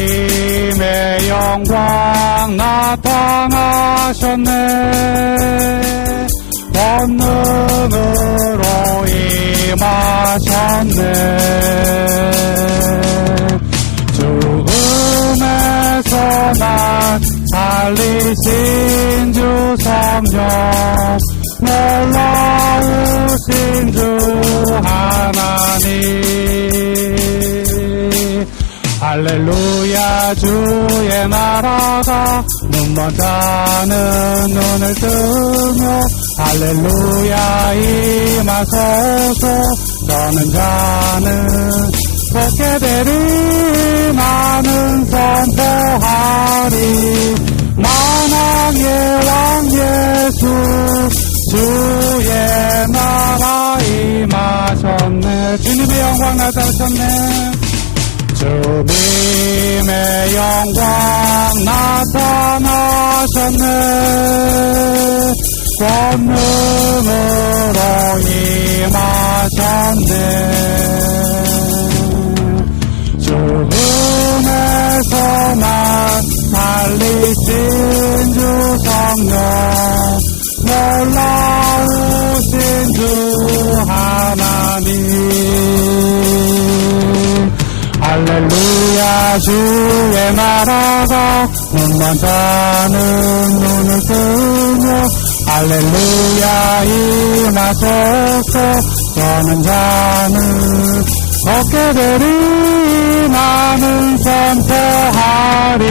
주님의 영광 나타나셨네. 권능으로 임하셨네. 죽음에서 날 살리신 주 성령, 놀라우신 주 하나님. 할렐루야. 주의 나라가 눈먼 자는 눈을 뜨며 할렐루야 임하소서. 저는 자는 걷게 되리. 나는 선포하리. 만왕의 왕 예수 주의 나라 임하셨네. 주님의 영광 나타나셨네. 주님의 영광 나타나셨네. 권능으로 임하셨네. 죽음에서 날 살리신 주 성령, 놀라우신 주 하나님. 할렐루야. 주의 나라가 눈먼 자는 눈을 뜨며 할렐루야 임하소서. 저는 자는 걷게 되리. 나는 선포하리.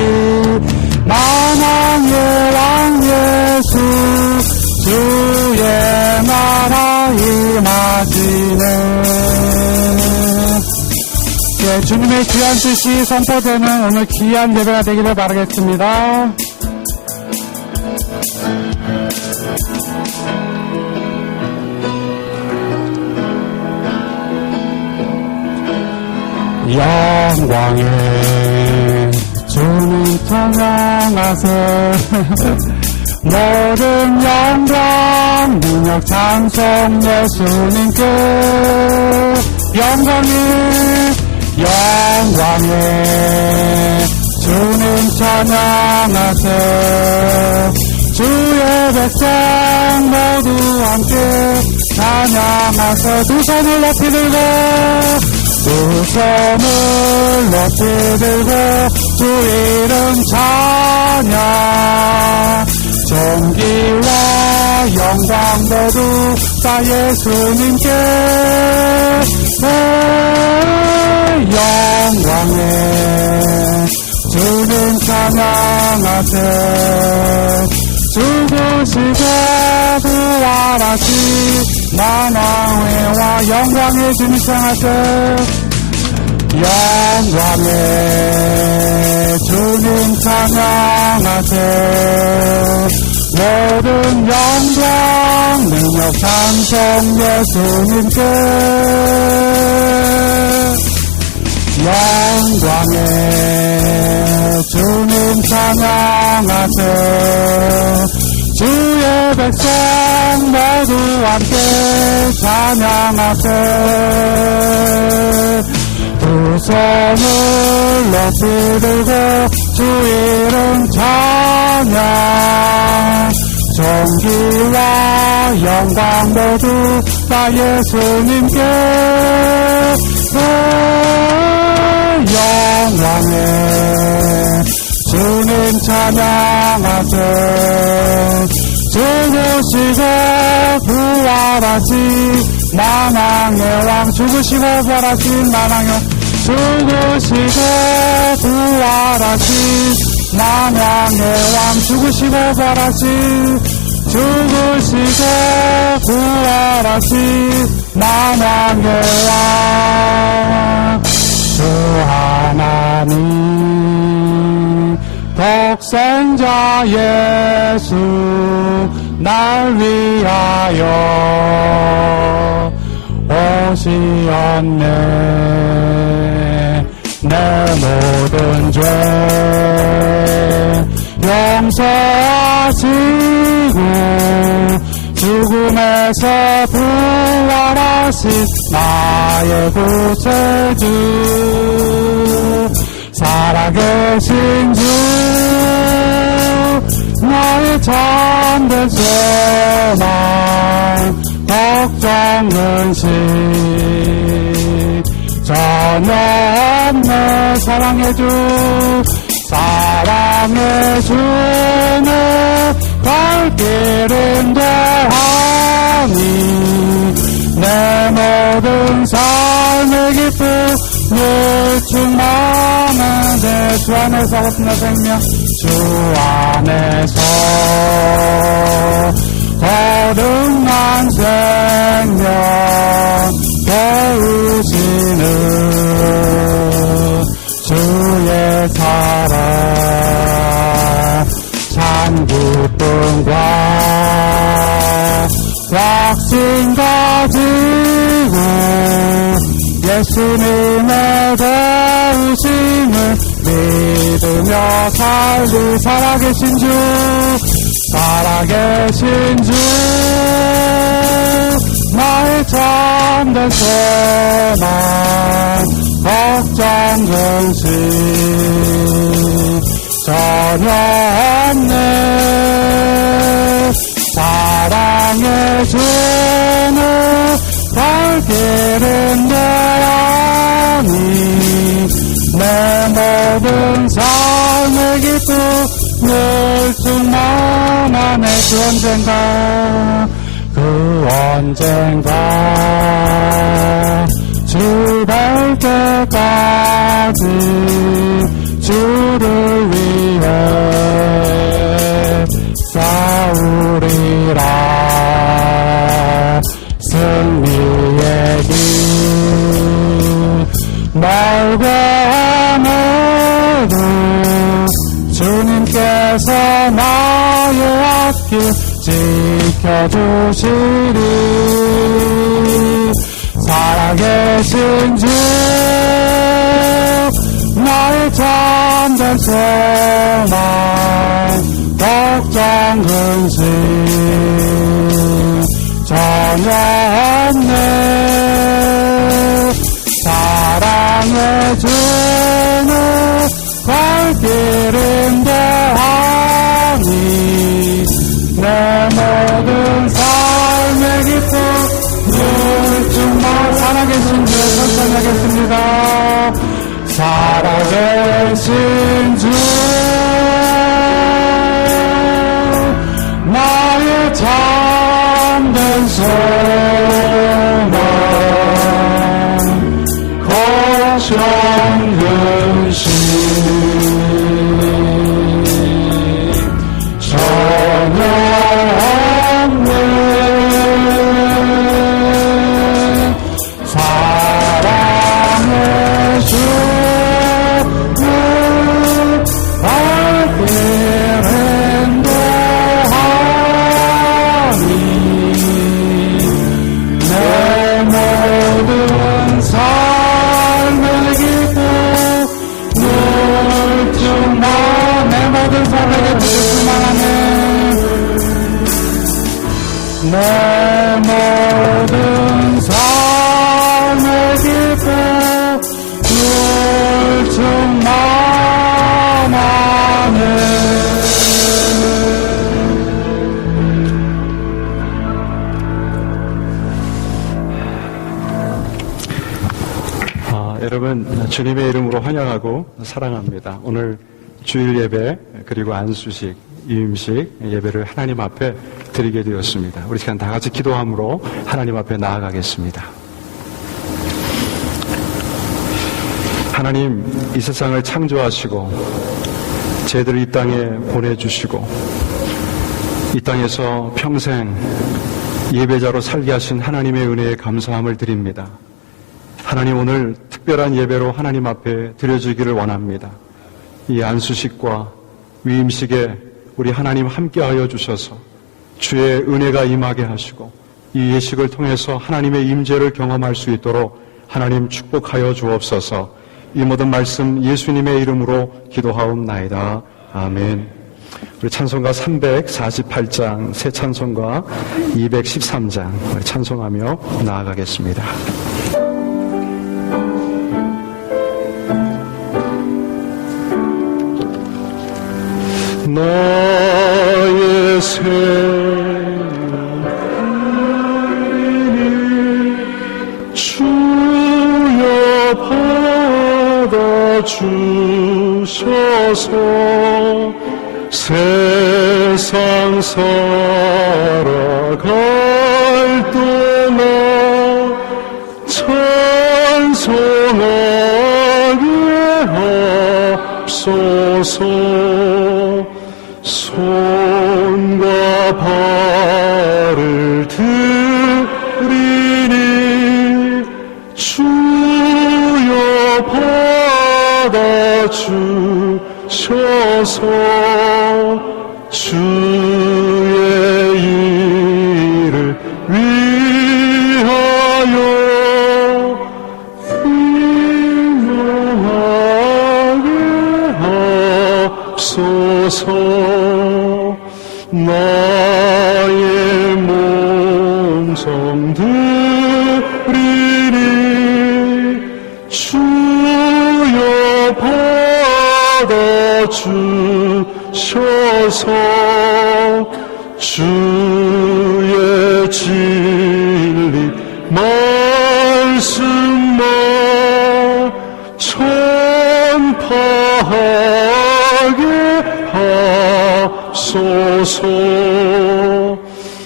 만왕의 왕 예수 주의 나라 임하시네. 주님의 귀한 뜻이 선포되는 오늘 귀한 예배가 되기를 바라겠습니다. 영광의 주님 찬양하세. 모든 영광 능력 찬송 예수님께. 영광의 주님 찬양하세. 주의 백성 모두 함께 찬양하세. 두 손을 높이 들고 주 이름 찬양. 존귀와 영광 모두 다 예수님께. 영광의 주님 찬양하세. 죽으시고 부활하신 만왕의 왕 영광의 주님 찬양하세. 영광의 주님 찬양하세. 모든 영광 능력 찬송 예수님께. 영광의 주님 찬양하세. 주의 백성 모두 함께 찬양하세. 두 손을 높이 들고 주 이름 찬양. 존귀와 영광 모두 다 예수님께. 영광의 주님 찬양하세. 죽으시고 부활하신 만왕의 왕. 죽으시고 부활하신 만왕의 왕. 죽으시고 부활하신 만왕의 왕. 죽으시고 부활하신 만왕의 왕. 주 하나님 독생자 예수 날 위하여 오시었네. 내 모든 죄 용서하시고 죽음에서 부활하신 나의 구세주 살아계신 주 나의 참된 소망 걱정 근심 전혀 없네 사랑의 주 사랑의 주는 갈 길은 대하니 내 모든 삶의 기쁨 늘 충만한데 주 안에서 거듭난 생명 주 안에서 거듭난 생명 배우시는 주의 사랑 참 기쁨과 확신 가지고 예수님의 대우심을 믿으며 살리 살아계신 주 살아계신 주 나의 참된 소망 걱정 근심 전혀 없네 사랑의 주는 갈 길은 대하니 내 모든 삶의 기쁨 늘 충만하네 그 언젠가 주 뵐 때까지 주를 위해 싸우리라 승리의 길 멀고 멀고 주님께서 나의 앞길 지켜주시리 살아계신 주 나의 참된 소망 걱정 근심 전혀 없네 사랑의 주는 갈 길은 대하니 내 모든 삶의 기쁨 늘 충만 살아계신 주 선포하겠습니다 살아계신 주 나의 참된 소망 걱정 근심 전혀 없네 사랑의 주는 갈 길은 대하니 내 모든 삶의 기쁨 늘 충만 내 모든 삶의 기쁨 충만하네 내 모든 삶의 기쁨 늘 충만하네 여러분 주님의 이름으로 환영하고 사랑합니다. 오늘 주일 예배 그리고 안수식, 유임식 예배를 하나님 앞에 드리게 되었습니다. 우리 시간 다 같이 기도함으로 하나님 앞에 나아가겠습니다. 하나님, 이 세상을 창조하시고 저희들을 이 땅에 보내주시고 이 땅에서 평생 예배자로 살게 하신 하나님의 은혜에 감사함을 드립니다. 하나님, 오늘 특별한 예배로 하나님 앞에 드려주기를 원합니다. 이 안수식과 위임식에 우리 하나님 함께하여 주셔서 주의 은혜가 임하게 하시고 이 예식을 통해서 하나님의 임재를 경험할 수 있도록 하나님 축복하여 주옵소서. 이 모든 말씀 예수님의 이름으로 기도하옵나이다. 아멘. 우리 찬송가 348장 새 찬송가 213장 찬송하며 나아가겠습니다. 나의 생명이니 주여 받아주셔서 세상 살아갈 동안 찬송하게 하옵소서. 손과 발을 들이니 주여 받아주셔서 주의 일을 위하여 분명하게 하옵소서. 나의 몸성 드리니 주여 받아주셔서 주의 진리 말씀만 전파하게 하옵소서.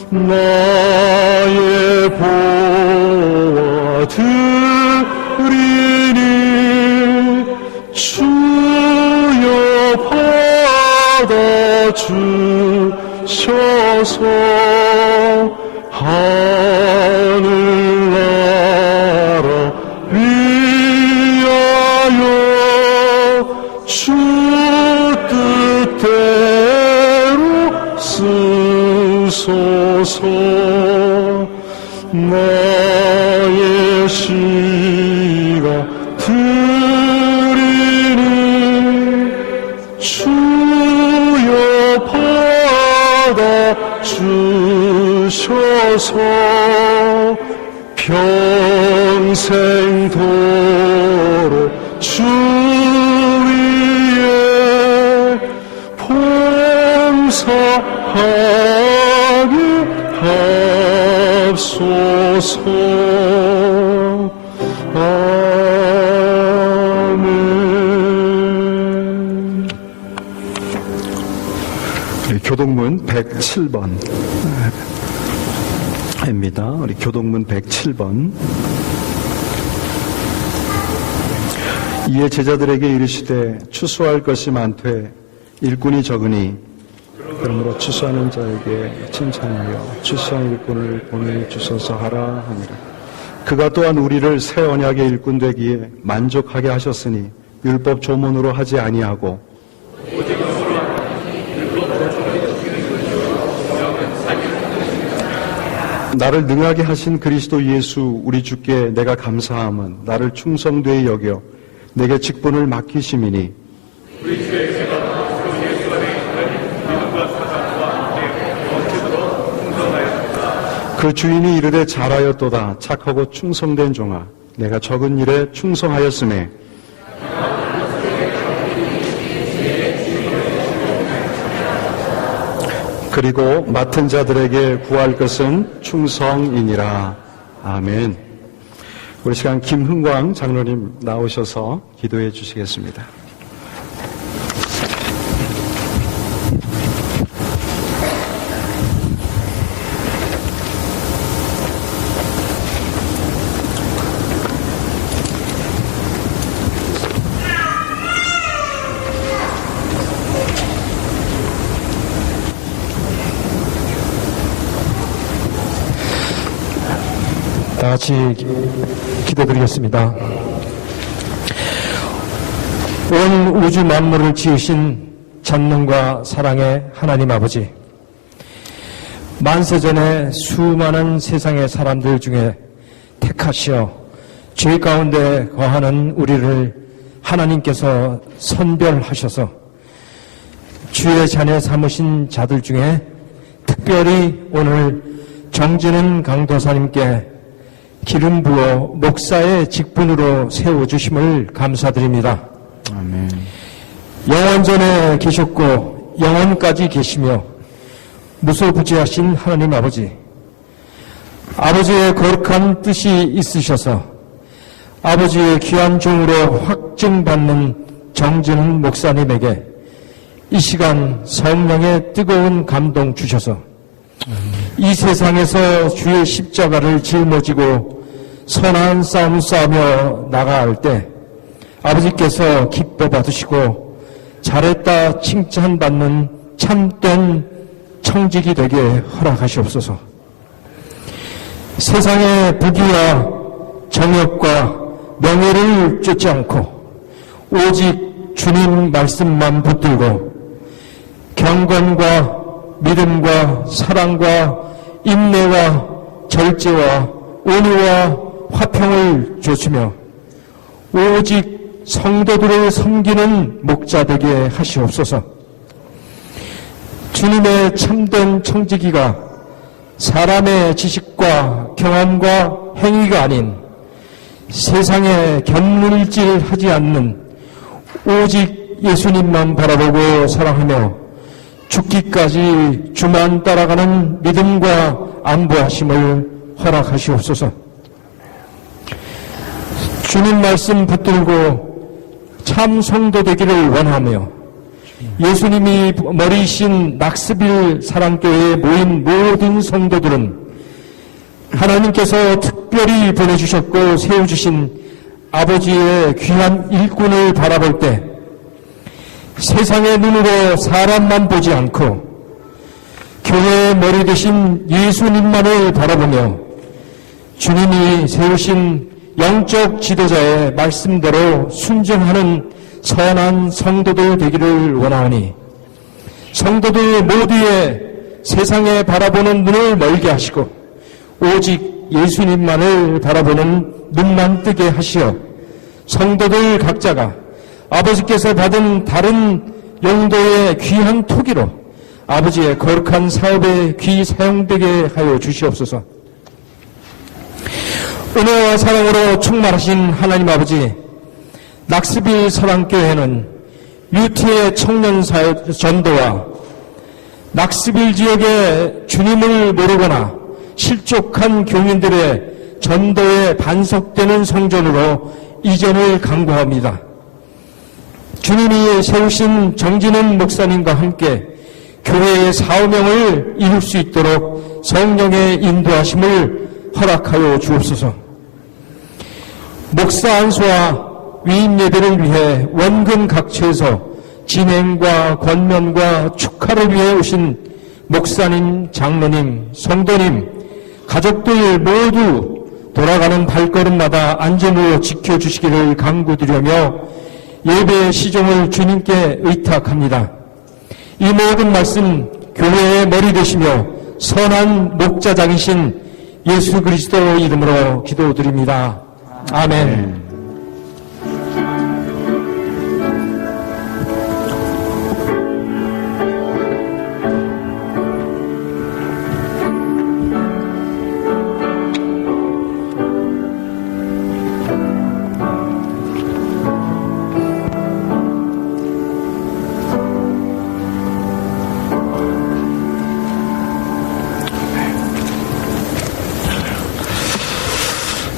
나의 보아 드리니 주여 받아주셔서 하늘나라 위하여 주 뜻대로 쓰소서. 나의 시가 드리니 주여 받아주셔서 평생도록 주 위에 봉사하게 하옵소서. 아멘. 교동문 107번입니다. 우리 교동문 107번. 이에 제자들에게 이르시되 추수할 것이 많되 일꾼이 적으니 그러므로 추수하는 자에게 칭찬하여 추수한 일꾼을 보내주소서 하라 하니라. 그가 또한 우리를 새 언약의 일꾼 되기에 만족하게 하셨으니 율법 조문으로 하지 아니하고 나를 능하게 하신 그리스도 예수 우리 주께 내가 감사함은 나를 충성되이 여겨 내게 직분을 맡기심이니 그 주인이 이르되 잘하였도다 착하고 충성된 종아 내가 적은 일에 충성하였으매 그리고 맡은 자들에게 구할 것은 충성이니라. 아멘. 우리 시간 김흥광 장로님 나오셔서 기도해 주시겠습니다. 다 같이 기도드리겠습니다. 온 우주 만물을 지으신 전능과 사랑의 하나님 아버지, 만세전에 수많은 세상의 사람들 중에 택하시어 죄 가운데 거하는 우리를 하나님께서 선별하셔서 주의 자녀 삼으신 자들 중에 특별히 오늘 정진은 강도사님께 기름 부어 목사의 직분으로 세워주심을 감사드립니다. 아멘. 영원전에 계셨고 영원까지 계시며 무소부지하신 하나님 아버지, 아버지의 거룩한 뜻이 있으셔서 아버지의 귀한 종으로 확증받는 정진훈 목사님에게 이 시간 성령의 뜨거운 감동 주셔서 이 세상에서 주의 십자가를 짊어지고 선한 싸움 싸우며 나아갈 때 아버지께서 기뻐 받으시고 잘했다 칭찬받는 참된 청직이 되게 허락하시옵소서. 세상의 부귀와 정욕과 명예를 쫓지 않고 오직 주님 말씀만 붙들고 경건과 믿음과 사랑과 인내와 절제와 온유와 화평을 조치며 오직 성도들을 섬기는 목자 되게 하시옵소서. 주님의 참된 청지기가 사람의 지식과 경험과 행위가 아닌 세상에 견물질하지 않는 오직 예수님만 바라보고 사랑하며 죽기까지 주만 따라가는 믿음과 안보하심을 허락하시옵소서. 주님 말씀 붙들고 참 성도 되기를 원하며 예수님이 머리이신 낙스빌 사랑교회에 모인 모든 성도들은 하나님께서 특별히 보내주셨고 세워주신 아버지의 귀한 일꾼을 바라볼 때 세상의 눈으로 사람만 보지 않고 교회의 머리 되신 예수님만을 바라보며 주님이 세우신 영적 지도자의 말씀대로 순종하는 선한 성도들 되기를 원하오니 성도들 모두의 세상에 바라보는 눈을 멀게 하시고 오직 예수님만을 바라보는 눈만 뜨게 하시어 성도들 각자가 아버지께서 받은 다른 용도의 귀한 토기로 아버지의 거룩한 사업에 귀 사용되게 하여 주시옵소서. 은혜와 사랑으로 충만하신 하나님 아버지, 낙스빌 사랑교회는 유티의 청년 전도와 낙스빌 지역의 주님을 모르거나 실족한 교민들의 전도에 반석되는 성전으로 이전을 강구합니다. 주님이 세우신 정진훈 목사님과 함께 교회의 사명을 이룰 수 있도록 성령의 인도하심을 허락하여 주옵소서. 목사 안수와 위임 예배를 위해 원근 각처에서 진행과 권면과 축하를 위해 오신 목사님, 장로님, 성도님, 가족들 모두 돌아가는 발걸음마다 안전으로 지켜주시기를 간구드리며 예배의 시종을 주님께 의탁합니다. 이 모든 말씀 교회의 머리 되시며 선한 목자장이신 예수 그리스도 이름으로 기도드립니다. 아멘.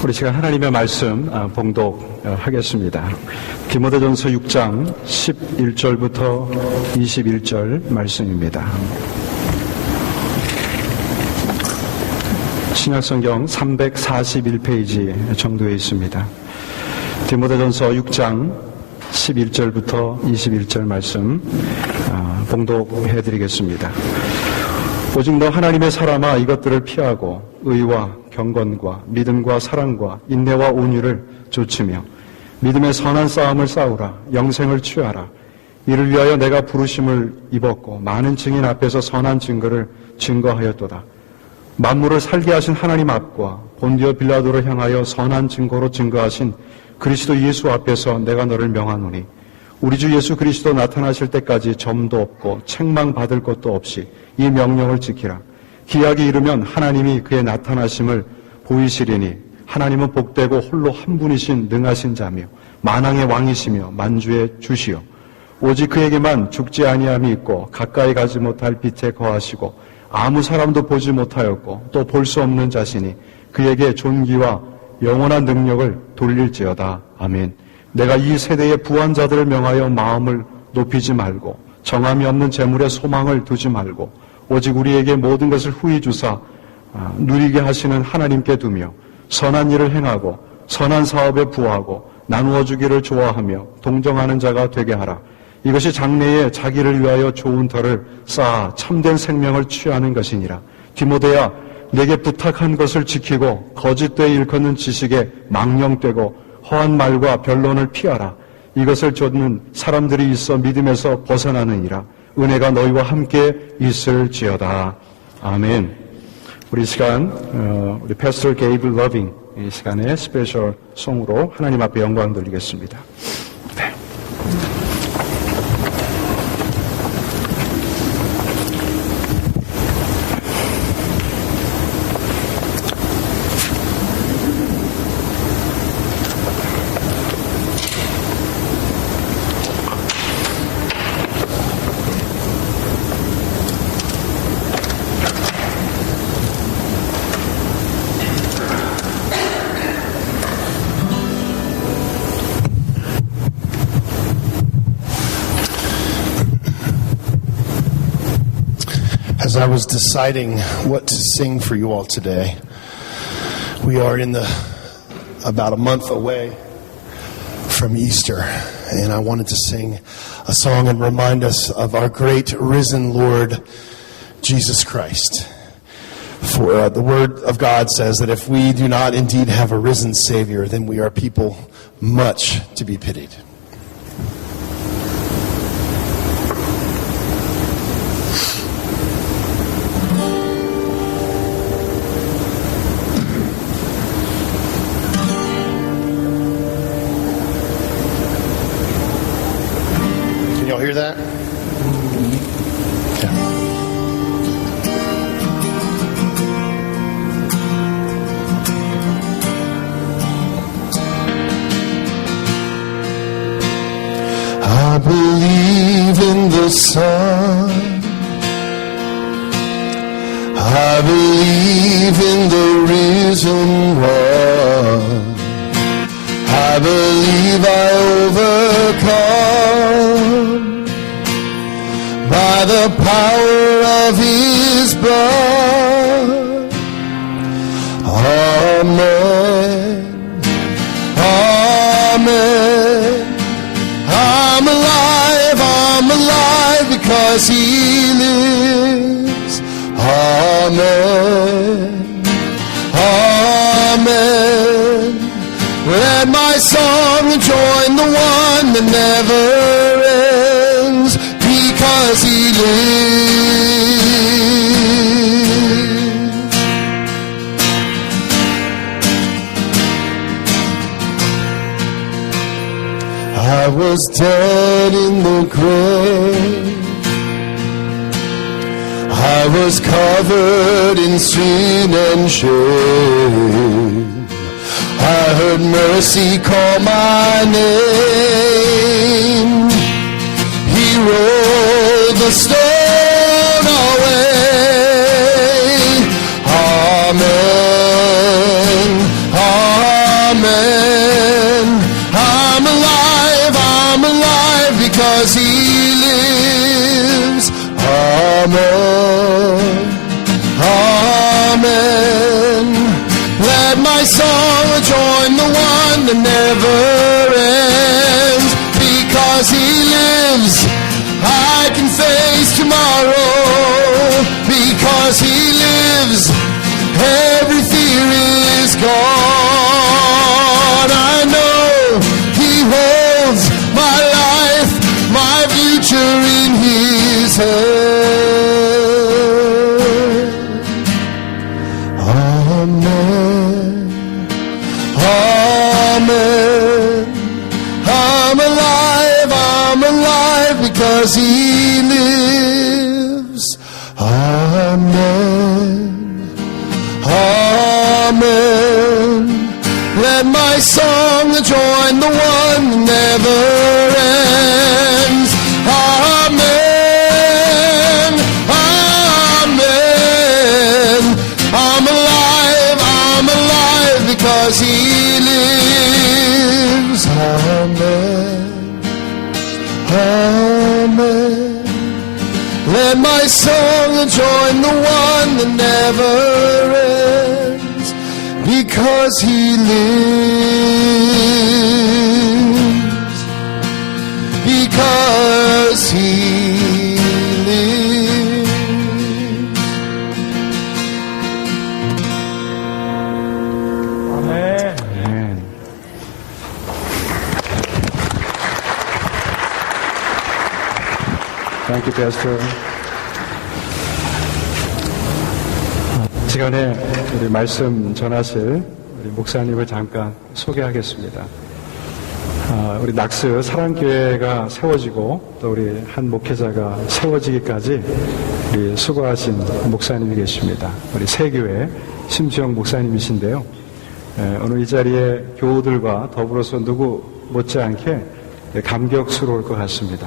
우리 시간 하나님의 말씀 봉독하겠습니다. 디모데전서 6장 11절부터 21절 말씀입니다. 신약성경 341페이지 정도에 있습니다. 디모데전서 6장 11절부터 21절 말씀 봉독해드리겠습니다. 오직 너 하나님의 사람아 이것들을 피하고 의와 경건과 믿음과 사랑과 인내와 온유를 좇으며 믿음의 선한 싸움을 싸우라. 영생을 취하라. 이를 위하여 내가 부르심을 입었고 많은 증인 앞에서 선한 증거를 증거하였도다. 만물을 살게 하신 하나님 앞과 본디오 빌라도를 향하여 선한 증거로 증거하신 그리스도 예수 앞에서 내가 너를 명하노니 우리 주 예수 그리스도 나타나실 때까지 점도 없고 책망받을 것도 없이 이 명령을 지키라. 기약이 이르면 하나님이 그의 나타나심을 보이시리니 하나님은 복되고 홀로 한 분이신 능하신 자며 만왕의 왕이시며 만주의 주시요 오직 그에게만 죽지 아니함이 있고 가까이 가지 못할 빛에 거하시고 아무 사람도 보지 못하였고 또 볼 수 없는 자신이 그에게 존귀와 영원한 능력을 돌릴지어다. 아멘. 내가 이 세대의 부한자들을 명하여 마음을 높이지 말고 정함이 없는 재물에 소망을 두지 말고 오직 우리에게 모든 것을 후히 주사 누리게 하시는 하나님께 두며 선한 일을 행하고 선한 사업에 부하고 나누어 주기를 좋아하며 동정하는 자가 되게 하라. 이것이 장래에 자기를 위하여 좋은 터를 쌓아 참된 생명을 취하는 것이니라. 디모데야, 내게 부탁한 것을 지키고 거짓되이 일컫는 지식에 망령되고 허한 말과 변론을 피하라. 이것을 쫓는 사람들이 있어 믿음에서 벗어나느니라. 은혜가 너희와 함께 있을지어다. 아멘. 우리 시간 우리 패스터 게이블 러빙 이 시간에 스페셜 송으로 하나님 앞에 영광 돌리겠습니다. 네. As I was deciding what to sing for you all today, we are about a month away from Easter, and I wanted to sing a song and remind us of our great risen Lord, Jesus Christ. For the Word of God says that if we do not indeed have a risen Savior, then we are people much to be pitied. Hear that? Yeah. I believe in the Son. I believe in the risen one. I believe I overcome by the power of His blood. Amen. Amen. I'm alive because He lives. Amen. Amen. Let my song join the one that never ends because He lives. I was dead in the grave. I was covered in sin and shame. I heard mercy call my name. He rolled the stone away. Amen. Amen. I'm alive because He lives. Amen. Amen. Let my song join the one that never ends. Because He lives, I can face tomorrow. Because He lives, every fear is gone. I know He holds my life, my future in His hand. Amen. Amen. I'm alive because He lives. Amen. Amen. Let my song join the one that never ends. Let my soul join the one that never ends, because he lives, because he lives. 아멘. Thank you, Pastor. 시간에 우리 말씀 전하실 우리 목사님을 잠깐 소개하겠습니다. 우리 낙스 사랑교회가 세워지고 또 우리 한 목회자가 세워지기까지 우리 수고하신 목사님이 계십니다. 우리 새교회 심지영 목사님이신데요. 오늘 이 자리에 교우들과 더불어서 누구 못지않게 감격스러울 것 같습니다.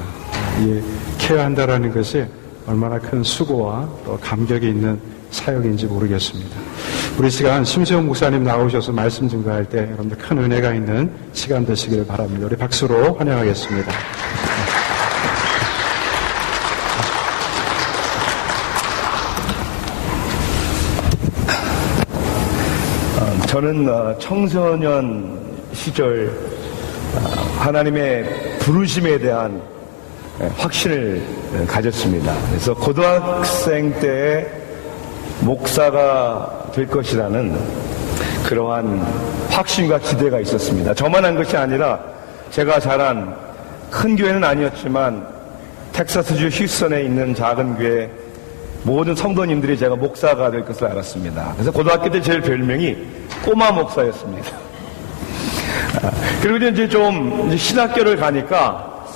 이 케어한다라는 것이 얼마나 큰 수고와 또 감격이 있는 사역인지 모르겠습니다. 우리 시간 심세훈 목사님 나오셔서 말씀 증거할 때 여러분들 큰 은혜가 있는 시간 되시길 바랍니다. 우리 박수로 환영하겠습니다. 저는 청소년 시절 하나님의 부르심에 대한 확신을 가졌습니다. 그래서 고등학생 때 목사가 될 것이라는 그러한 확신과 기대가 있었습니다. 저만 한 것이 아니라 제가 자란 큰 교회는 아니었지만 텍사스주 휴스턴에 있는 작은 교회 모든 성도님들이 제가 목사가 될 것을 알았습니다. 그래서 고등학교 때 제 별명이 꼬마 목사였습니다. 그리고 이제 좀 신학교를 가니까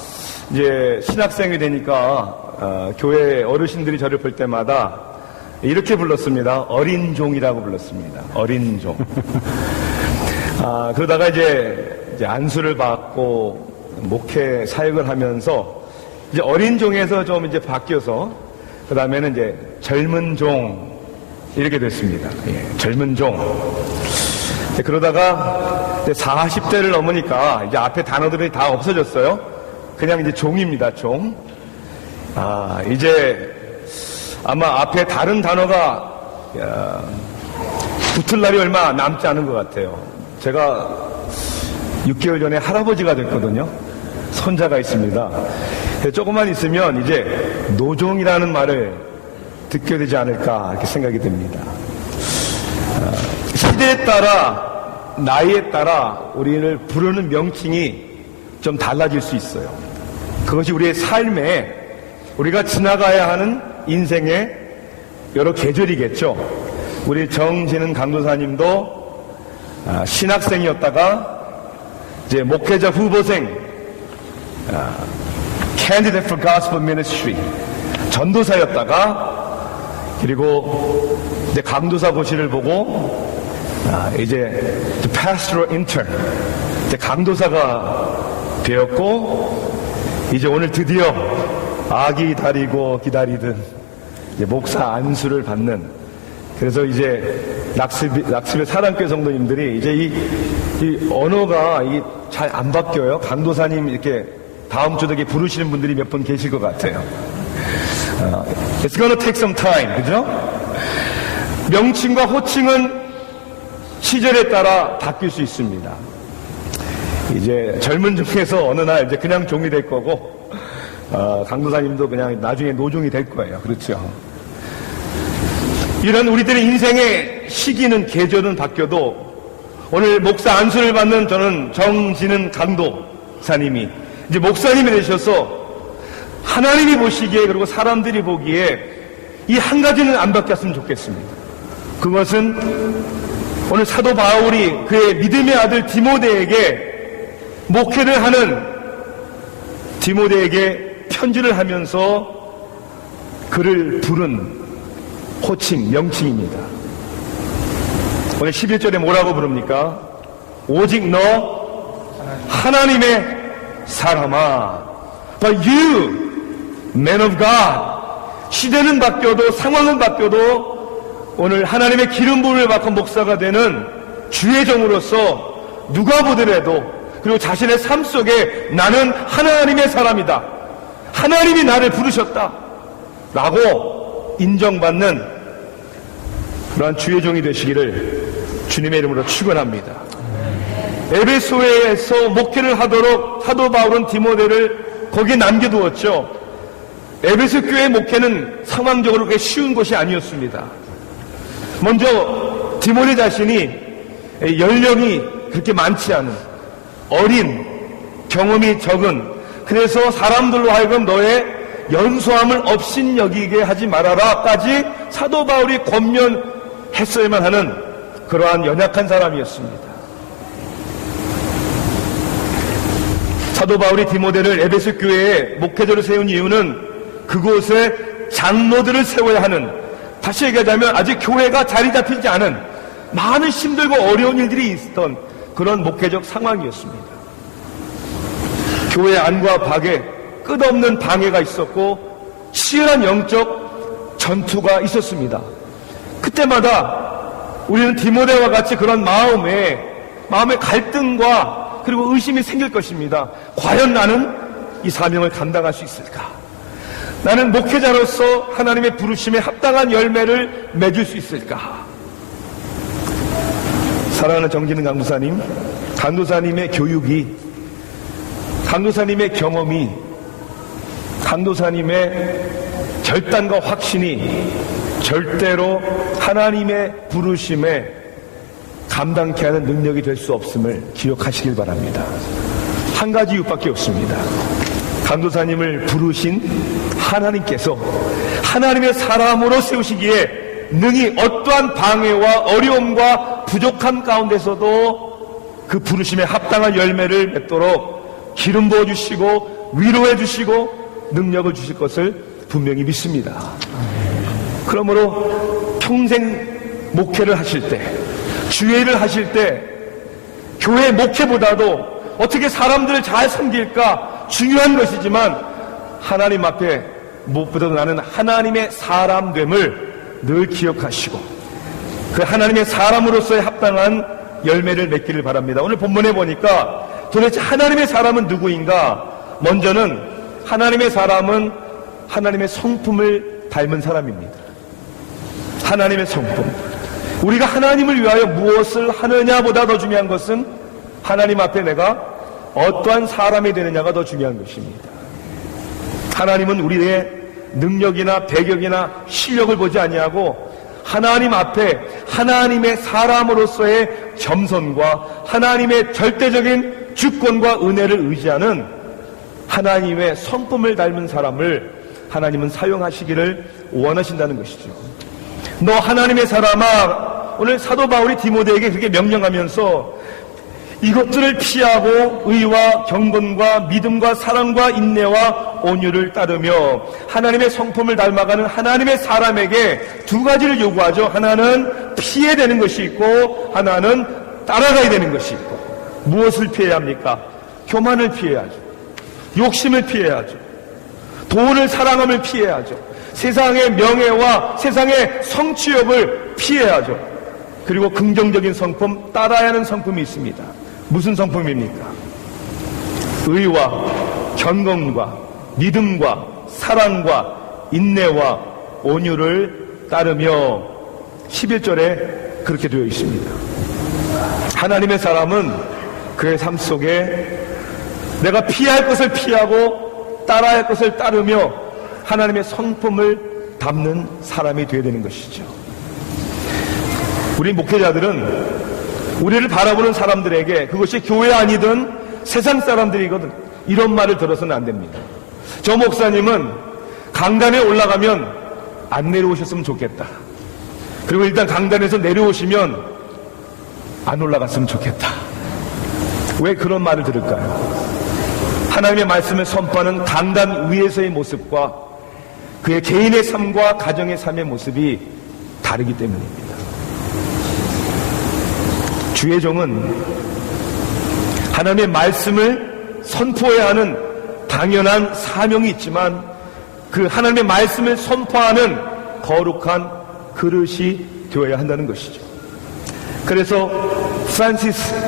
이제 신학생이 되니까 교회 어르신들이 저를 볼 때마다 이렇게 불렀습니다. 어린 종이라고 불렀습니다. 어린 종. 그러다가 이제 안수를 받고 목회 사역을 하면서 이제 어린 종에서 좀 이제 바뀌어서 그 다음에는 이제 젊은 종 이렇게 됐습니다. 예, 젊은 종. 그러다가 이제 40대를 넘으니까 이제 앞에 단어들이 다 없어졌어요. 그냥 이제 종입니다. 종. 이제 아마 앞에 다른 단어가 붙을 날이 얼마 남지 않은 것 같아요. 제가 6개월 전에 할아버지가 됐거든요. 손자가 있습니다. 조금만 있으면 이제 노종이라는 말을 듣게 되지 않을까 이렇게 생각이 듭니다. 시대에 따라 나이에 따라 우리를 부르는 명칭이 좀 달라질 수 있어요. 그것이 우리의 삶에 우리가 지나가야 하는 인생의 여러 계절이겠죠. 우리 정진은 강도사님도 신학생이었다가 이제 목회자 후보생 Candidate for Gospel Ministry 전도사였다가 그리고 이제 강도사 고시를 보고 이제 Pastoral Intern 이제 강도사가 되었고 이제 오늘 드디어 아기 기다리고 기다리던 이제 목사 안수를 받는 그래서 이제 낙습의 사랑교회 성도님들이 이제 이 언어가 잘 안 바뀌어요. 강도사님 이렇게 다음 주에 부르시는 분들이 몇 분 계실 것 같아요. It's gonna take some time, 그죠? 명칭과 호칭은 시절에 따라 바뀔 수 있습니다. 이제 젊은 중에서 어느 날 이제 그냥 종이 될 거고, 강도사님도 그냥 나중에 노종이 될 거예요. 그렇죠? 이런 우리들의 인생의 시기는 계절은 바뀌어도 오늘 목사 안수를 받는 저는 정진은 강도사님이 이제 목사님이 되셔서 하나님이 보시기에 그리고 사람들이 보기에 이 한 가지는 안 바뀌었으면 좋겠습니다. 그것은 오늘 사도 바울이 그의 믿음의 아들 디모데에게 목회를 하는 디모데에게 편지를 하면서 그를 부른 호칭, 명칭입니다. 오늘 11절에 뭐라고 부릅니까? 오직 너 하나님의 사람아. But you, man of God. 시대는 바뀌어도 상황은 바뀌어도 오늘 하나님의 기름 부음을 받은 목사가 되는 주의 종으로서 누가 보더라도 그리고 자신의 삶 속에 나는 하나님의 사람이다. 하나님이 나를 부르셨다. 라고 인정받는 그러한 주의 종이 되시기를 주님의 이름으로 축원합니다. 에베소에서 목회를 하도록 사도 바울은 디모데를 거기에 남겨두었죠. 에베소 교회의 목회는 상황적으로 그렇게 쉬운 것이 아니었습니다. 먼저 디모데 자신이 연령이 그렇게 많지 않은 어린, 경험이 적은, 그래서 사람들로 하여금 너의 연소함을 업신여기게 하지 말아라까지 사도 바울이 권면했어야만 하는 그러한 연약한 사람이었습니다. 사도 바울이 디모데를 에베소 교회에 목회자로 세운 이유는 그곳에 장로들을 세워야 하는, 다시 얘기하자면 아직 교회가 자리 잡히지 않은 많은 힘들고 어려운 일들이 있었던 그런 목회적 상황이었습니다. 교회 안과 밖에 끝없는 방해가 있었고 치열한 영적 전투가 있었습니다. 그때마다 우리는 디모데와 같이 그런 마음의 갈등과 그리고 의심이 생길 것입니다. 과연 나는 이 사명을 감당할 수 있을까? 나는 목회자로서 하나님의 부르심에 합당한 열매를 맺을 수 있을까? 사랑하는 정진은 강도사님, 강도사님의 교육이, 강도사님의 경험이, 강도사님의 결단과 확신이 절대로 하나님의 부르심에 감당케 하는 능력이 될 수 없음을 기억하시길 바랍니다. 한 가지 이유밖에 없습니다. 강도사님을 부르신 하나님께서 하나님의 사람으로 세우시기에 능히 어떠한 방해와 어려움과 부족함 가운데서도 그 부르심에 합당한 열매를 맺도록 기름 부어주시고 위로해 주시고 능력을 주실 것을 분명히 믿습니다. 그러므로 평생 목회를 하실 때, 주의 일을 하실 때 교회 목회보다도 어떻게 사람들을 잘 섬길까 중요한 것이지만 하나님 앞에 무엇보다도 나는 하나님의 사람됨을 늘 기억하시고 그 하나님의 사람으로서의 합당한 열매를 맺기를 바랍니다. 오늘 본문에 보니까 도대체 하나님의 사람은 누구인가? 먼저는 하나님의 사람은 하나님의 성품을 닮은 사람입니다. 하나님의 성품. 우리가 하나님을 위하여 무엇을 하느냐보다 더 중요한 것은 하나님 앞에 내가 어떠한 사람이 되느냐가 더 중요한 것입니다. 하나님은 우리의 능력이나 배경이나 실력을 보지 아니하고 하나님 앞에 하나님의 사람으로서의 겸손과 하나님의 절대적인 주권과 은혜를 의지하는 하나님의 성품을 닮은 사람을 하나님은 사용하시기를 원하신다는 것이죠. 너 하나님의 사람아, 오늘 사도 바울이 디모데에게 그렇게 명령하면서 이것들을 피하고 의와 경건과 믿음과 사랑과 인내와 온유를 따르며 하나님의 성품을 닮아가는 하나님의 사람에게 두 가지를 요구하죠. 하나는 피해야 되는 것이 있고 하나는 따라가야 되는 것이 있고. 무엇을 피해야 합니까? 교만을 피해야죠. 욕심을 피해야죠. 돈을 사랑함을 피해야죠. 세상의 명예와 세상의 성취욕을 피해야죠. 그리고 긍정적인 성품, 따라야 하는 성품이 있습니다. 무슨 성품입니까? 의와 경건과 믿음과 사랑과 인내와 온유를 따르며 11절에 그렇게 되어 있습니다. 하나님의 사람은 그의 삶 속에 내가 피해야 할 것을 피하고 따라야 할 것을 따르며 하나님의 성품을 담는 사람이 되어야 되는 것이죠. 우리 목회자들은 우리를 바라보는 사람들에게 그것이 교회 아니든 세상 사람들이거든 이런 말을 들어서는 안 됩니다. 저 목사님은 강단에 올라가면 안 내려오셨으면 좋겠다. 그리고 일단 강단에서 내려오시면 안 올라갔으면 좋겠다. 왜 그런 말을 들을까요? 하나님의 말씀을 선포하는 강단 위에서의 모습과 그의 개인의 삶과 가정의 삶의 모습이 다르기 때문입니다. 주의 종은 하나님의 말씀을 선포해야 하는 당연한 사명이 있지만 그 하나님의 말씀을 선포하는 거룩한 그릇이 되어야 한다는 것이죠. 그래서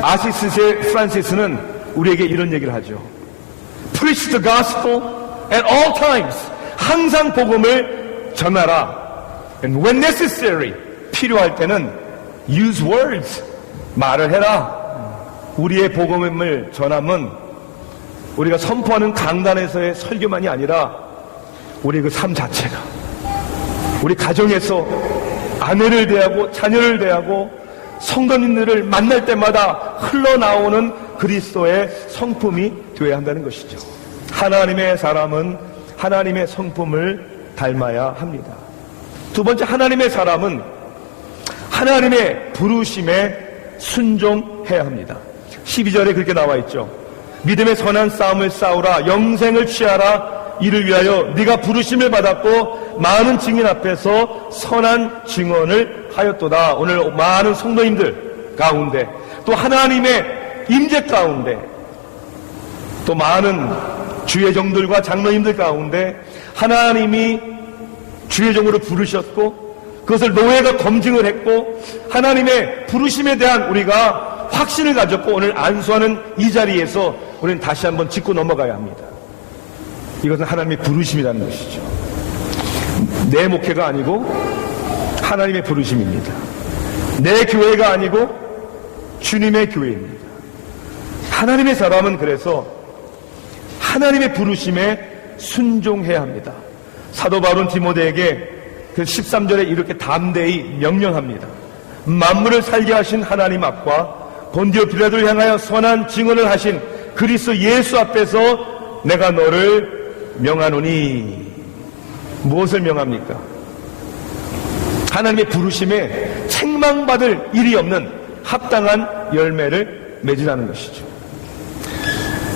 아시스의 프란시스는 우리에게 이런 얘기를 하죠. Preach the gospel at all times. 항상 복음을 전하라. And when necessary, 필요할 때는 use words, 말을 해라. 우리의 복음을 전함은 우리가 선포하는 강단에서의 설교만이 아니라 우리 그 삶 자체가, 우리 가정에서 아내를 대하고 자녀를 대하고 성도님들을 만날 때마다 흘러나오는 그리스도의 성품이 되어야 한다는 것이죠. 하나님의 사람은 하나님의 성품을 닮아야 합니다. 두 번째, 하나님의 사람은 하나님의 부르심에 순종해야 합니다. 12절에 그렇게 나와 있죠. 믿음의 선한 싸움을 싸우라. 영생을 취하라. 이를 위하여 네가 부르심을 받았고 많은 증인 앞에서 선한 증언을 하였도다. 오늘 많은 성도님들 가운데, 또 하나님의 임재 가운데, 또 많은 주의종들과 장로님들 가운데 하나님이 주의종으로 부르셨고 그것을 노예가 검증을 했고 하나님의 부르심에 대한 우리가 확신을 가졌고 오늘 안수하는 이 자리에서 우리는 다시 한번 짚고 넘어가야 합니다. 이것은 하나님의 부르심이라는 것이죠. 내 목회가 아니고 하나님의 부르심입니다. 내 교회가 아니고 주님의 교회입니다. 하나님의 사람은 그래서 하나님의 부르심에 순종해야 합니다. 사도 바울은 디모데에게 그 13절에 이렇게 담대히 명령합니다. 만물을 살게 하신 하나님 앞과 본디오 빌라도를 향하여 선한 증언을 하신 그리스도 예수 앞에서 내가 너를 명하노니. 무엇을 명합니까? 하나님의 부르심에 책망받을 일이 없는 합당한 열매를 맺으라는 것이죠.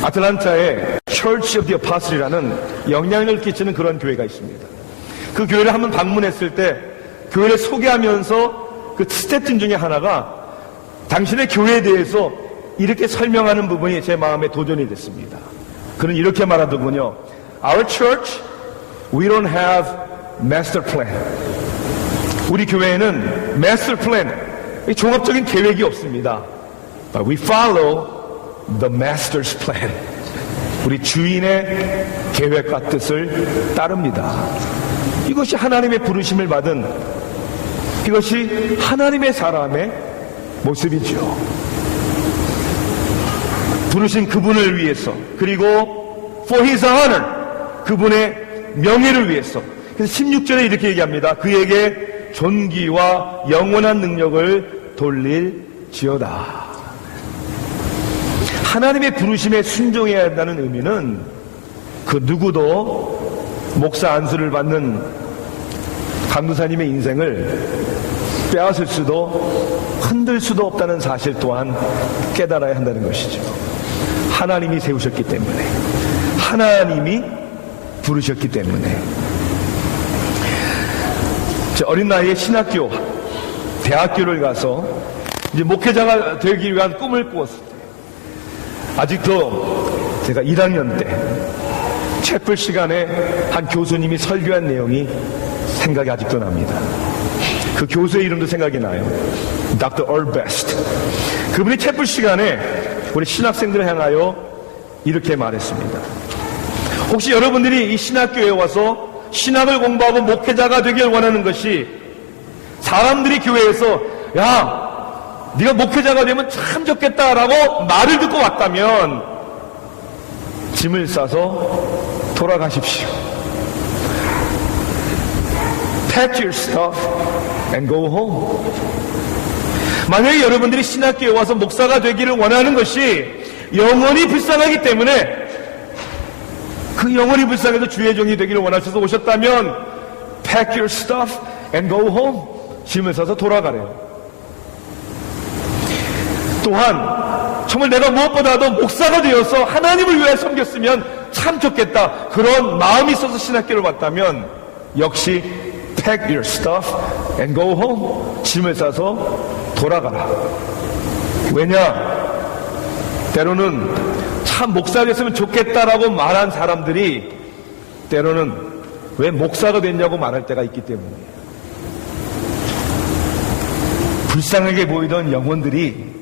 아틀란타에 Church of the Apostles이라는 영향력을 끼치는 그런 교회가 있습니다. 그 교회를 한번 방문했을 때 교회를 소개하면서 그 스태프진 중에 하나가 당신의 교회에 대해서 이렇게 설명하는 부분이 제 마음에 도전이 됐습니다. 그는 이렇게 말하더군요. Our church, we don't have master plan. 우리 교회에는 master plan, 종합적인 계획이 없습니다. But we follow the master's plan. 우리 주인의 계획과 뜻을 따릅니다. 이것이 하나님의 부르심을 받은, 이것이 하나님의 사람의 모습이죠. 부르신 그분을 위해서, 그리고 for his honor, 그분의 명예를 위해서. 그래서 16절에 이렇게 얘기합니다. 그에게 존귀와 영원한 능력을 돌릴지어다. 하나님의 부르심에 순종해야 한다는 의미는 그 누구도 목사 안수를 받는 강도사님의 인생을 빼앗을 수도 흔들 수도 없다는 사실 또한 깨달아야 한다는 것이죠. 하나님이 세우셨기 때문에, 하나님이 부르셨기 때문에. 어린 나이에 신학교, 대학교를 가서 이제 목회자가 되기 위한 꿈을 꾸었을 때, 아직도 제가 1학년 때 채플 시간에 한 교수님이 설교한 내용이 생각이 아직도 납니다. 그 교수의 이름도 생각이 나요. Dr. Earl Best. 그분이 채플 시간에 우리 신학생들을 향하여 이렇게 말했습니다. 혹시 여러분들이 이 신학교에 와서 신학을 공부하고 목회자가 되길 원하는 것이 사람들이 교회에서 야, 네가 목회자가 되면 참 좋겠다라고 말을 듣고 왔다면 짐을 싸서 돌아가십시오. Pack your stuff and go home. 만약에 여러분들이 신학교에 와서 목사가 되기를 원하는 것이 영원히 불쌍하기 때문에 그 영원히 불쌍해도 주의 종이 되기를 원하셔서 오셨다면 Pack your stuff and go home. 짐을 싸서 돌아가래요. 또한 정말 내가 무엇보다도 목사가 되어서 하나님을 위해 섬겼으면 참 좋겠다, 그런 마음이 있어서 신학교를 왔다면 역시 Pack your stuff and go home. 짐을 싸서 돌아가라. 왜냐? 때로는 참 목사가 됐으면 좋겠다라고 말한 사람들이 때로는 왜 목사가 됐냐고 말할 때가 있기 때문에, 불쌍하게 보이던 영혼들이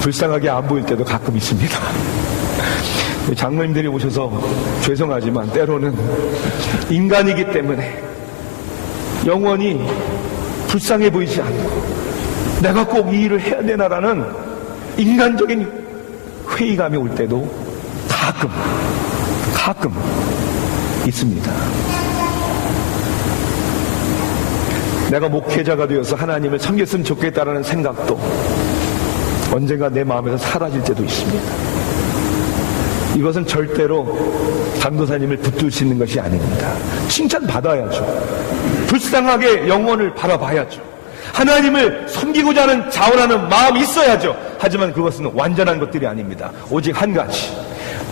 불쌍하게 안 보일 때도 가끔 있습니다. 장로님들이 오셔서 죄송하지만 때로는 인간이기 때문에 영원히 불쌍해 보이지 않고 내가 꼭 이 일을 해야 되나라는 인간적인 회의감이 올 때도 가끔 있습니다. 내가 목회자가 되어서 하나님을 섬겼으면 좋겠다라는 생각도 언젠가 내 마음에서 사라질 때도 있습니다. 이것은 절대로 강도사님을 붙들 수 있는 것이 아닙니다. 칭찬받아야죠. 불쌍하게 영혼을 바라봐야죠. 하나님을 섬기고자 하는 자원하는 마음이 있어야죠. 하지만 그것은 완전한 것들이 아닙니다. 오직 한 가지,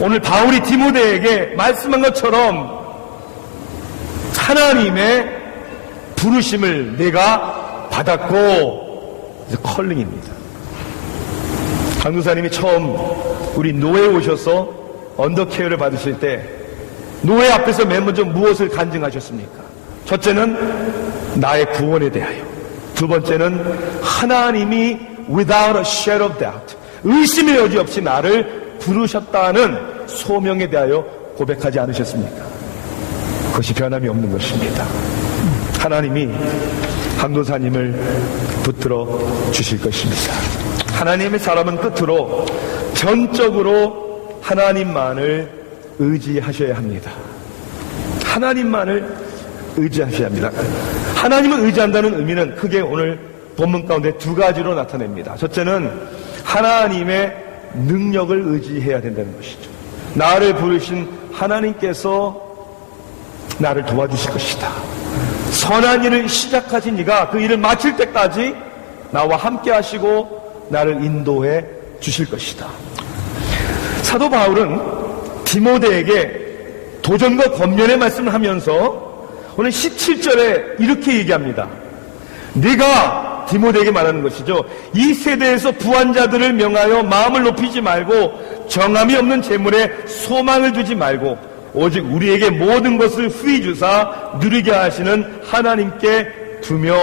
오늘 바울이 디모데에게 말씀한 것처럼 하나님의 부르심을 내가 받았고, 컬링입니다. 강도사님이 처음 우리 노회에 오셔서 언더케어를 받으실 때 노회 앞에서 맨 먼저 무엇을 간증하셨습니까? 첫째는 나의 구원에 대하여, 두 번째는 하나님이 without a shadow of doubt, 의심의 여지 없이 나를 부르셨다는 소명에 대하여 고백하지 않으셨습니까? 그것이 변함이 없는 것입니다. 하나님이 강도사님을 붙들어 주실 것입니다. 하나님의 사람은 끝으로 전적으로 하나님만을 의지하셔야 합니다. 하나님만을 의지하셔야 합니다. 하나님을 의지한다는 의미는 크게 오늘 본문 가운데 두 가지로 나타냅니다. 첫째는 하나님의 능력을 의지해야 된다는 것이죠. 나를 부르신 하나님께서 나를 도와주실 것이다. 선한 일을 시작하신 이가 그 일을 마칠 때까지 나와 함께 하시고 나를 인도해 주실 것이다. 사도 바울은 디모데에게 도전과 권면의 말씀을 하면서 오늘 17절에 이렇게 얘기합니다. 네가, 디모데에게 말하는 것이죠, 이 세대에서 부한 자들을 명하여 마음을 높이지 말고 정함이 없는 재물에 소망을 두지 말고 오직 우리에게 모든 것을 후히 주사 누리게 하시는 하나님께 두며.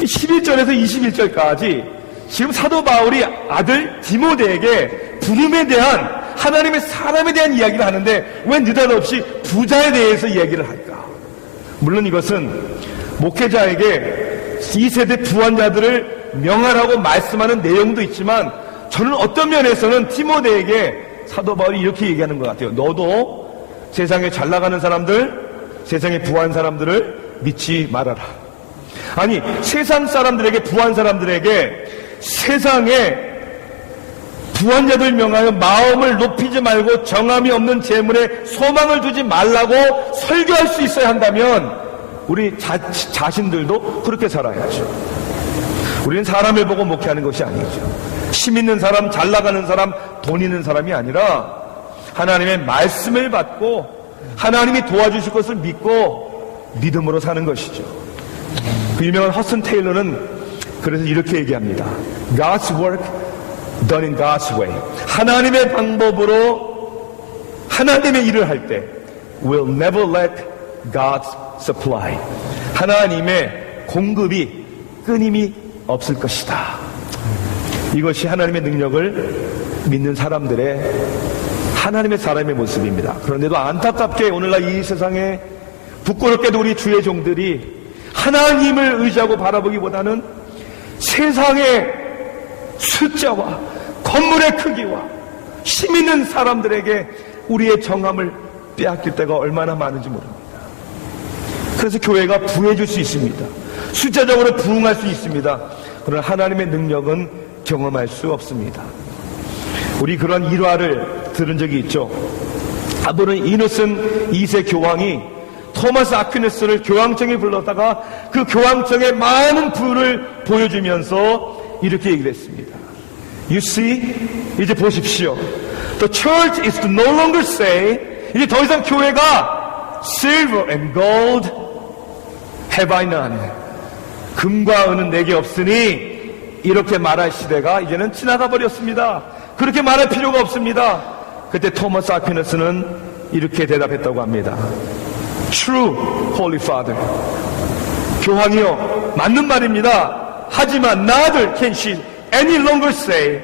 11절에서 21절까지 지금 사도 바울이 아들 디모데에게 부름에 대한, 하나님의 사람에 대한 이야기를 하는데 왜 느닷없이 부자에 대해서 이야기를 할까? 물론 이것은 목회자에게 이 세대 부한 자들을 명하라고 말씀하는 내용도 있지만, 저는 어떤 면에서는 디모데에게 사도 바울이 이렇게 얘기하는 것 같아요. 너도 세상에 잘 나가는 사람들, 세상에 부한 사람들을 믿지 말아라. 아니, 세상 사람들에게, 부한 사람들에게 세상에 부한 자들 명하여 마음을 높이지 말고 정함이 없는 재물에 소망을 두지 말라고 설교할 수 있어야 한다면 우리 자신들도 그렇게 살아야죠. 우리는 사람을 보고 목회하는 것이 아니죠. 힘 있는 사람, 잘 나가는 사람, 돈 있는 사람이 아니라 하나님의 말씀을 받고 하나님이 도와주실 것을 믿고 믿음으로 사는 것이죠. 그 유명한 허슨 테일러는 그래서 이렇게 얘기합니다. God's work done in God's way. 하나님의 방법으로 하나님의 일을 할 때 will never let God's supply. 하나님의 공급이 끊임이 없을 것이다. 이것이 하나님의 능력을 믿는 사람들의, 하나님의 사람의 모습입니다. 그런데도 안타깝게 오늘날 이 세상에 부끄럽게도 우리 주의 종들이 하나님을 의지하고 바라보기보다는 세상의 숫자와 건물의 크기와 힘 있는 사람들에게 우리의 정함을 빼앗길 때가 얼마나 많은지 모릅니다. 그래서 교회가 부해질 수 있습니다. 숫자적으로 부흥할 수 있습니다. 그러나 하나님의 능력은 경험할 수 없습니다. 우리 그런 일화를 들은 적이 있죠. 아버는 이노슨 2세 교황이 토마스 아퀴네스를 교황청에 불렀다가 그 교황청에 많은 부를 보여주면서 이렇게 얘기를 했습니다. You see, 이제 보십시오. The church is to no longer say, 이제 더 이상 교회가 silver and gold have I none. 금과 은은 내게 없으니 이렇게 말할 시대가 이제는 지나가 버렸습니다. 그렇게 말할 필요가 없습니다. 그때 토마스 아퀴네스는 이렇게 대답했다고 합니다. True, Holy Father. 교황이요, 맞는 말입니다. 하지만 neither can she any longer say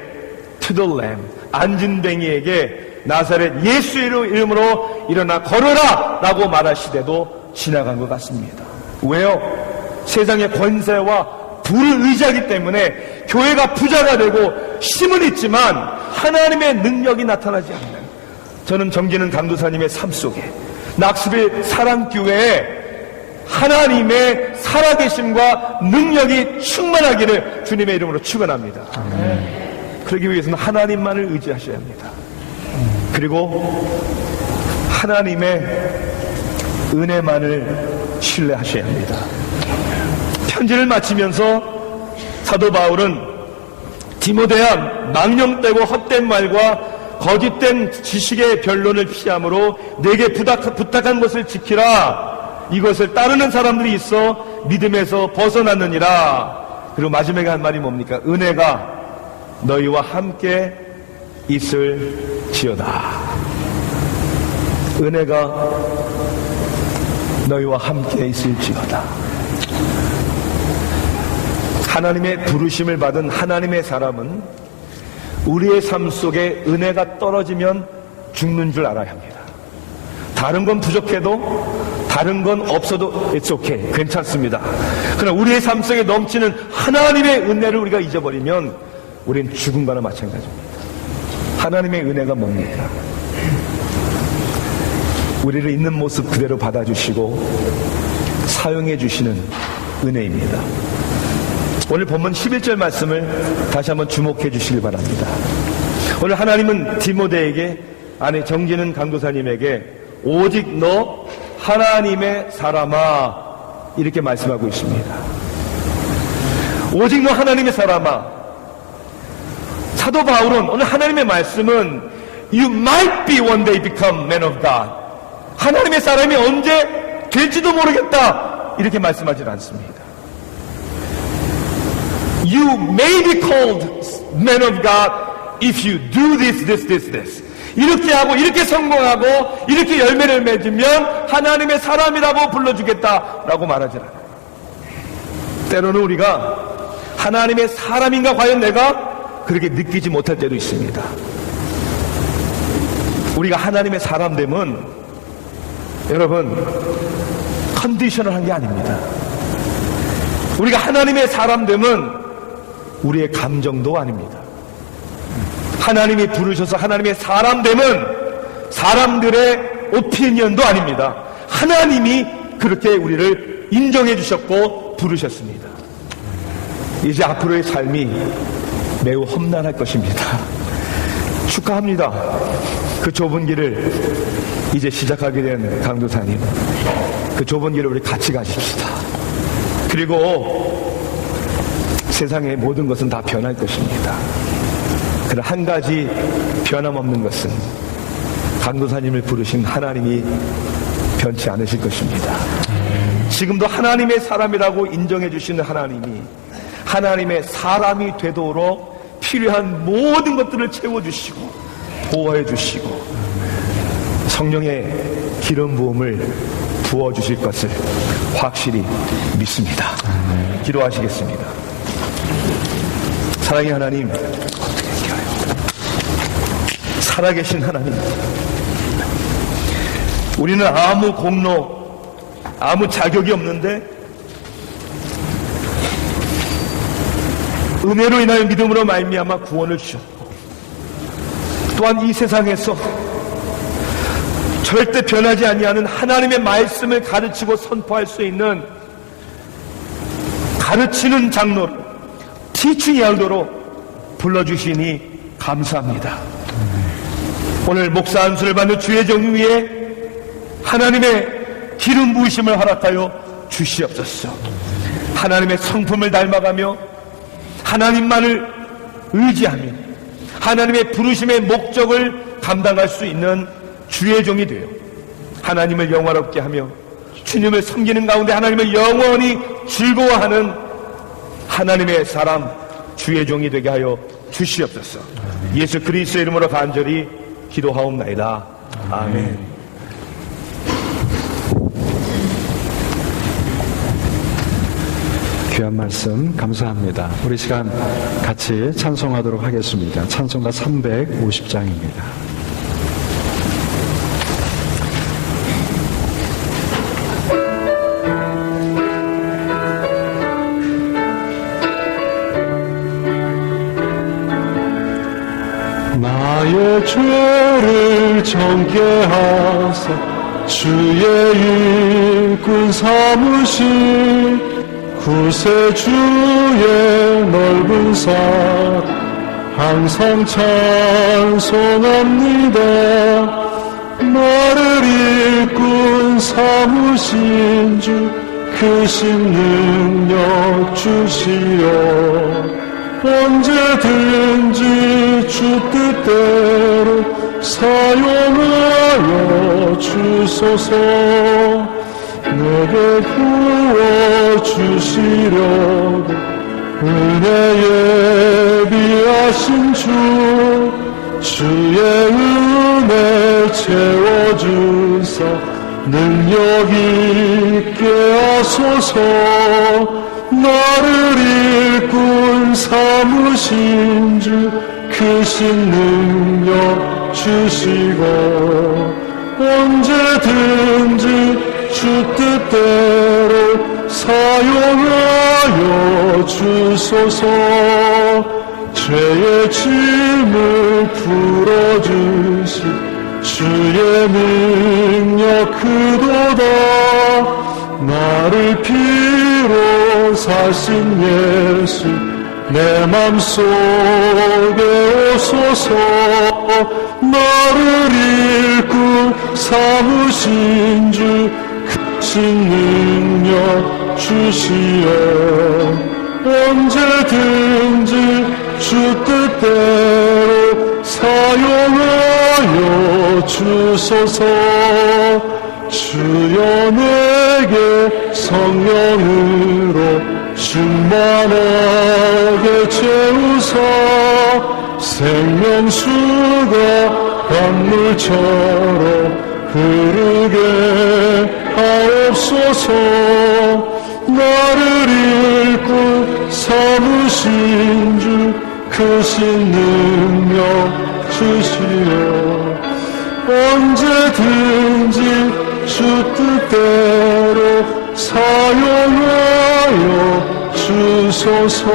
to the Lamb. 안진뱅이에게 나사렛 예수의 이름으로 일어나 걸어라 라고 말하시되도 지나간 것 같습니다. 왜요? 세상의 권세와 부를 의지하기 때문에 교회가 부자가 되고 힘은 있지만 하나님의 능력이 나타나지 않는, 저는 정기는 강도사님의 삶 속에 낙스빌 사랑교회에 하나님의 살아계심과 능력이 충만하기를 주님의 이름으로 축원합니다. 그러기 위해서는 하나님만을 의지하셔야 합니다. 그리고 하나님의 은혜만을 신뢰하셔야 합니다. 편지를 마치면서 사도 바울은 디모데야, 망령되고 헛된 말과 거짓된 지식의 변론을 피함으로 내게 부탁한 것을 지키라. 이것을 따르는 사람들이 있어 믿음에서 벗어났느니라. 그리고 마지막에 한 말이 뭡니까? 은혜가 너희와 함께 있을지어다. 은혜가 너희와 함께 있을지어다. 하나님의 부르심을 받은 하나님의 사람은 우리의 삶 속에 은혜가 떨어지면 죽는 줄 알아야 합니다. 다른 건 부족해도, 다른 건 없어도 it's okay, 괜찮습니다. 그러나 우리의 삶 속에 넘치는 하나님의 은혜를 우리가 잊어버리면 우린 죽음과는 마찬가지입니다. 하나님의 은혜가 뭡니까? 우리를 있는 모습 그대로 받아주시고 사용해 주시는 은혜입니다. 오늘 본문 11절 말씀을 다시 한번 주목해 주시길 바랍니다. 오늘 하나님은 디모데에게, 아니 정기는 강도사님에게 오직 너 하나님의 사람아 이렇게 말씀하고 있습니다. 오직 너 하나님의 사람아. 사도 바울은 오늘 하나님의 말씀은 You might be one day become man of God, 하나님의 사람이 언제 될지도 모르겠다 이렇게 말씀하지 않습니다. You may be called man of God if you do this. 이렇게 하고 이렇게 성공하고 이렇게 열매를 맺으면 하나님의 사람이라고 불러주겠다라고 말하지 않아요. 때로는 우리가 하나님의 사람인가 과연 내가 그렇게 느끼지 못할 때도 있습니다. 우리가 하나님의 사람 되면 여러분 컨디셔널한 게 아닙니다. 우리가 하나님의 사람 되면 우리의 감정도 아닙니다. 하나님이 부르셔서 하나님의 사람 되면 사람들의 오피니언도 아닙니다. 하나님이 그렇게 우리를 인정해 주셨고 부르셨습니다. 이제 앞으로의 삶이 매우 험난할 것입니다. 축하합니다. 그 좁은 길을 이제 시작하게 된 강도사님, 그 좁은 길을 우리 같이 가십시다. 그리고 세상의 모든 것은 다 변할 것입니다. 그러나 한 가지 변함없는 것은 강도사님을 부르신 하나님이 변치 않으실 것입니다. 지금도 하나님의 사람이라고 인정해 주시는 하나님이 하나님의 사람이 되도록 필요한 모든 것들을 채워주시고 보호해 주시고 성령의 기름 부음을 부어주실 것을 확실히 믿습니다. 기도하시겠습니다. 사랑의 하나님, 살아계신 하나님, 우리는 아무 공로, 아무 자격이 없는데 은혜로 인하여 믿음으로 말미암아 구원을 주셨고, 또한 이 세상에서 절대 변하지 아니하는 하나님의 말씀을 가르치고 선포할 수 있는 가르치는 장로를 티칭 엘더로 불러주시니 감사합니다. 오늘 목사 안수를 받는 주의 종 위에 하나님의 기름 부으심을 허락하여 주시옵소서. 하나님의 성품을 닮아가며 하나님만을 의지하며 하나님의 부르심의 목적을 감당할 수 있는 주의 종이 되어 하나님을 영화롭게 하며 주님을 섬기는 가운데 하나님을 영원히 즐거워하는 하나님의 사람 주의 종이 되게 하여 주시옵소서. 예수 그리스도의 이름으로 간절히 기도하옵나이다. 아멘. 귀한 말씀 감사합니다. 우리 시간 같이 찬송하도록 하겠습니다. 찬송가 350장입니다. 나의 죄를 정케 하사 주의 일꾼 삼으신 구세주의 넓은 사랑 항상 찬송합니다. 나를 일꾼 삼으신 주 크신 능력 주시오. 언제든지 주 뜻대로 사용하여 주소서. 내게 부어주시려고 은혜 예비하신 주 주의 은혜 채워주사 능력 있게 하소서. 나를 일꾼 삼으신 주 크신 능력 주시고 언제든지 주 뜻대로 사용하여 주소서. 죄의 짐을 풀어주시 주의 능력 크도다. 나를 피로 사신 예수 내 맘속에 오소서. 나를 일꾼 삼으신 주 크신 능력 주시오. 언제든지 주 뜻대로 사용하여 주소서. 주여 내게 성령으로 충만하게 채우사 생명수가 강물처럼 흐르게 하옵소서. 나를 일꾼 삼으신 주 크신 능력 주시오. 언제든지 주 뜻대로 사용하여 주소서.